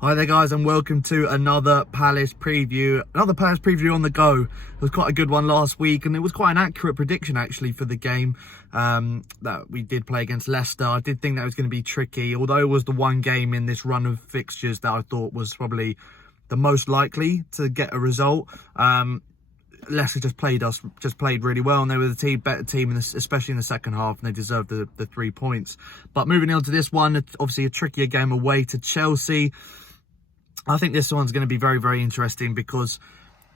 Hi there guys, and welcome to another Palace preview. Another Palace preview on the go. It was quite a good one last week, and it was quite an accurate prediction actually for the game that we did play against Leicester. I did think that was going to be tricky, although it was the one game in this run of fixtures that I thought was probably the most likely to get a result. Leicester just played really well, and they were the better team, especially in the second half, and they deserved the 3 points. But moving on to this one, it's obviously a trickier game away to Chelsea. I think this one's going to be very, very interesting because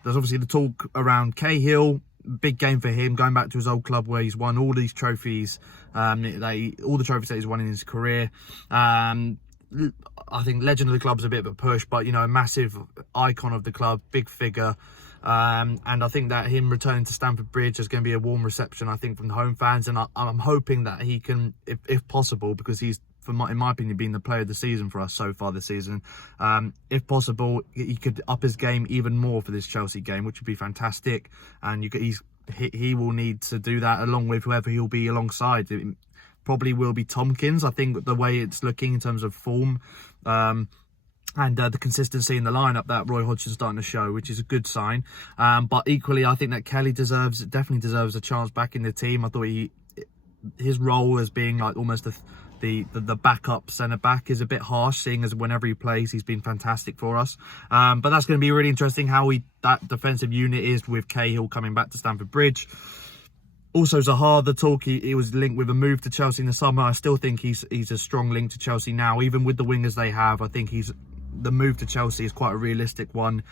there's obviously the talk around Cahill. Big game for him, going back to his old club where he's won all these trophies, all the trophies that he's won in his career. I think legend of the club's a bit of a push, but, you know, a massive icon of the club, big figure. And I think that him returning to Stamford Bridge is going to be a warm reception, I think, from the home fans. And I'm hoping that he can, if possible, because he's, in my opinion, been the player of the season for us so far this season. If possible, he could up his game even more for this Chelsea game, which would be fantastic. And he will need to do that along with whoever he'll be alongside. It probably will be Tompkins, I think, the way it's looking in terms of form. And the consistency in the lineup that Roy Hodgson's starting to show, which is a good sign. But equally, I think that Kelly definitely deserves a chance back in the team. I thought his role as being like almost the backup centre back is a bit harsh, seeing as whenever he plays, he's been fantastic for us. But that's going to be really interesting how that defensive unit is with Cahill coming back to Stamford Bridge. Also, Zaha, the talk, he was linked with a move to Chelsea in the summer. I still think he's a strong link to Chelsea now, even with the wingers they have. I think the move to Chelsea is quite a realistic one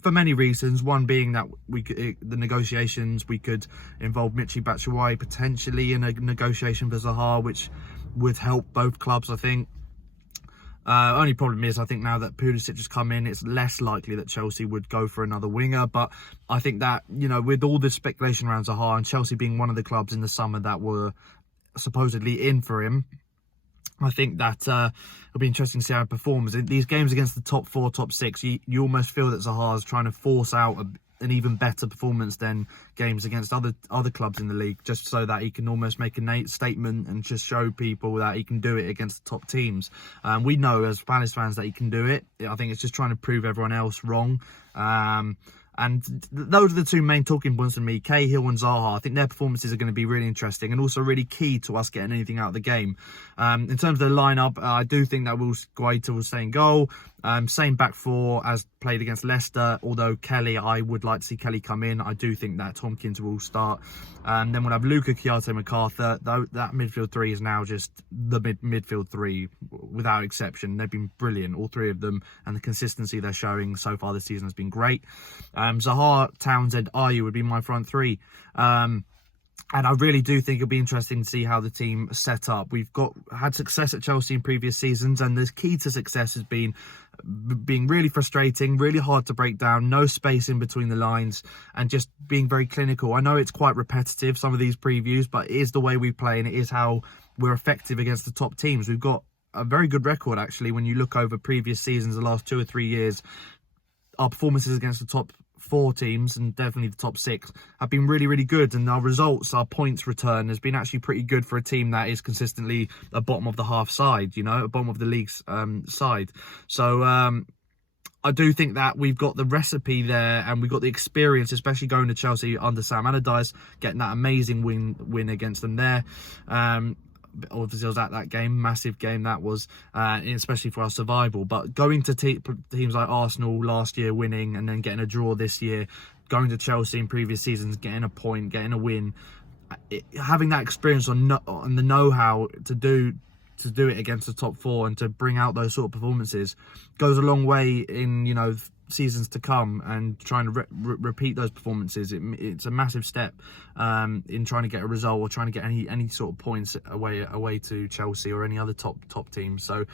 for many reasons. One being that the negotiations, we could involve Michy Batshuayi potentially in a negotiation for Zaha, which would help both clubs, I think. Only problem is, I think now that Pulisic has come in, it's less likely that Chelsea would go for another winger. But I think that, you know, with all the speculation around Zaha and Chelsea being one of the clubs in the summer that were supposedly in for him, I think that it'll be interesting to see how he performs. In these games against the top 4, top 6, you almost feel that Zaha is trying to force out an even better performance than games against other clubs in the league, just so that he can almost make a statement and just show people that he can do it against the top teams. We know as Palace fans that he can do it. I think it's just trying to prove everyone else wrong. And those are the two main talking points for me, Cahill and Zaha. I think their performances are going to be really interesting and also really key to us getting anything out of the game. In terms of the lineup, I do think that Guaita will stay in goal. Same back four as played against Leicester, although Kelly, I would like to see Kelly come in. I do think that Tompkins will start. Then we'll have Luca, Chiarte, MacArthur. That midfield three is now just the midfield three without exception. They've been brilliant, all three of them, and the consistency they're showing so far this season has been great. Zaha, Townsend, Ayew would be my front three. And I really do think it'll be interesting to see how the team set up. We've had success at Chelsea in previous seasons, and the key to success has been being really frustrating, really hard to break down, no space in between the lines, and just being very clinical. I know it's quite repetitive, some of these previews, but it is the way we play, and it is how we're effective against the top teams. We've got a very good record, actually, when you look over previous seasons, the last 2 or 3 years. Our performances against the top 4 teams and definitely the top 6 have been really, really good, and our results, our points return has been actually pretty good for a team that is consistently a bottom of the half side, you know, a bottom of the league's side. So I do think that we've got the recipe there, and we've got the experience, especially going to Chelsea under Sam Allardyce, getting that amazing win against them there. Obviously, I was at that game, massive game that was, especially for our survival. But going to teams like Arsenal last year, winning, and then getting a draw this year, going to Chelsea in previous seasons, getting a point, getting a win, having that experience on the know-how to do it against the top 4 and to bring out those sort of performances goes a long way in, you know, seasons to come, and trying to repeat those performances. It's a massive step in trying to get a result or trying to get any sort of points away to Chelsea or any other top team. So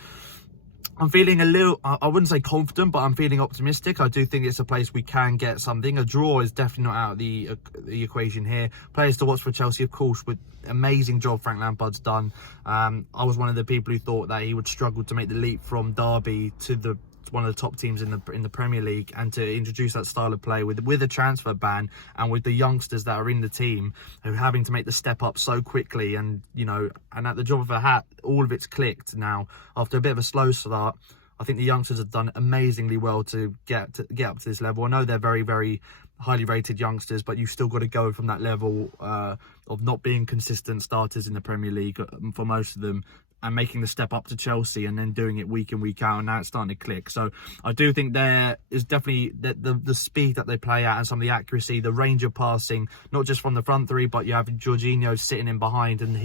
I'm feeling a little, I wouldn't say confident, but I'm feeling optimistic. I do think it's a place we can get something. A draw is definitely not out of the equation here. Players to watch for Chelsea, of course, with amazing job Frank Lampard's done. I was one of the people who thought that he would struggle to make the leap from Derby to one of the top teams in the Premier League, and to introduce that style of play with a transfer ban, and with the youngsters that are in the team who are having to make the step up so quickly, and, you know, and at the drop of a hat, all of it's clicked now after a bit of a slow start. I think the youngsters have done amazingly well to get up to this level. I know they're very, very highly rated youngsters, but you've still got to go from that level of not being consistent starters in the Premier League for most of them, and making the step up to Chelsea and then doing it week in, week out, and now it's starting to click. So I do think there is definitely the speed that they play at, and some of the accuracy, the range of passing, not just from the front three, but you have Jorginho sitting in behind, and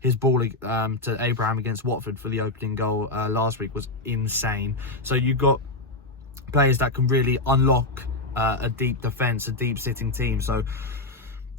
his ball to Abraham against Watford for the opening goal last week was insane. So you've got players that can really unlock a deep defence, a deep sitting team. So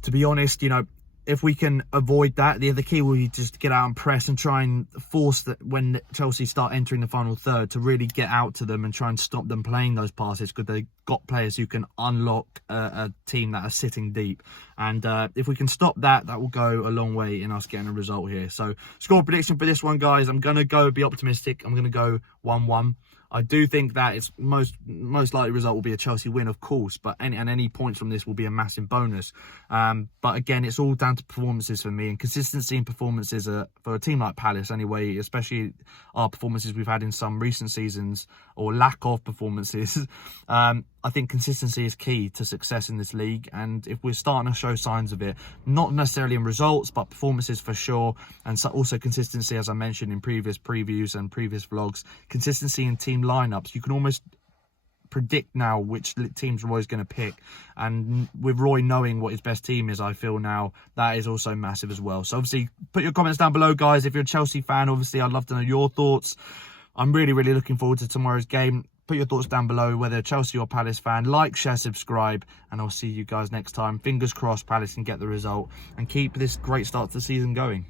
to be honest, you know, if we can avoid that, the key will be just to get out and press and try and force that when Chelsea start entering the final third, to really get out to them and try and stop them playing those passes, because they've got players who can unlock a team that are sitting deep. And if we can stop that, that will go a long way in us getting a result here. So score prediction for this one, guys, I'm going to be optimistic. I'm going to go 1-1. I do think that it's most likely result will be a Chelsea win, of course, but any points from this will be a massive bonus. But again, it's all down to performances for me, and consistency in performances for a team like Palace anyway, especially our performances we've had in some recent seasons, or lack of performances. I think consistency is key to success in this league, and if we're starting to show signs of it, not necessarily in results, but performances for sure, and so also consistency, as I mentioned in previous previews and previous vlogs, consistency in team lineups. You can almost predict now which teams Roy's going to pick, and with Roy knowing what his best team is, I feel now that is also massive as well. So obviously put your comments down below, guys. If you're a Chelsea fan, obviously I'd love to know your thoughts. I'm really looking forward to tomorrow's game. Put your thoughts down below, whether Chelsea or Palace fan. Like, share, subscribe, and I'll see you guys next time. Fingers crossed Palace can get the result and keep this great start to the season going.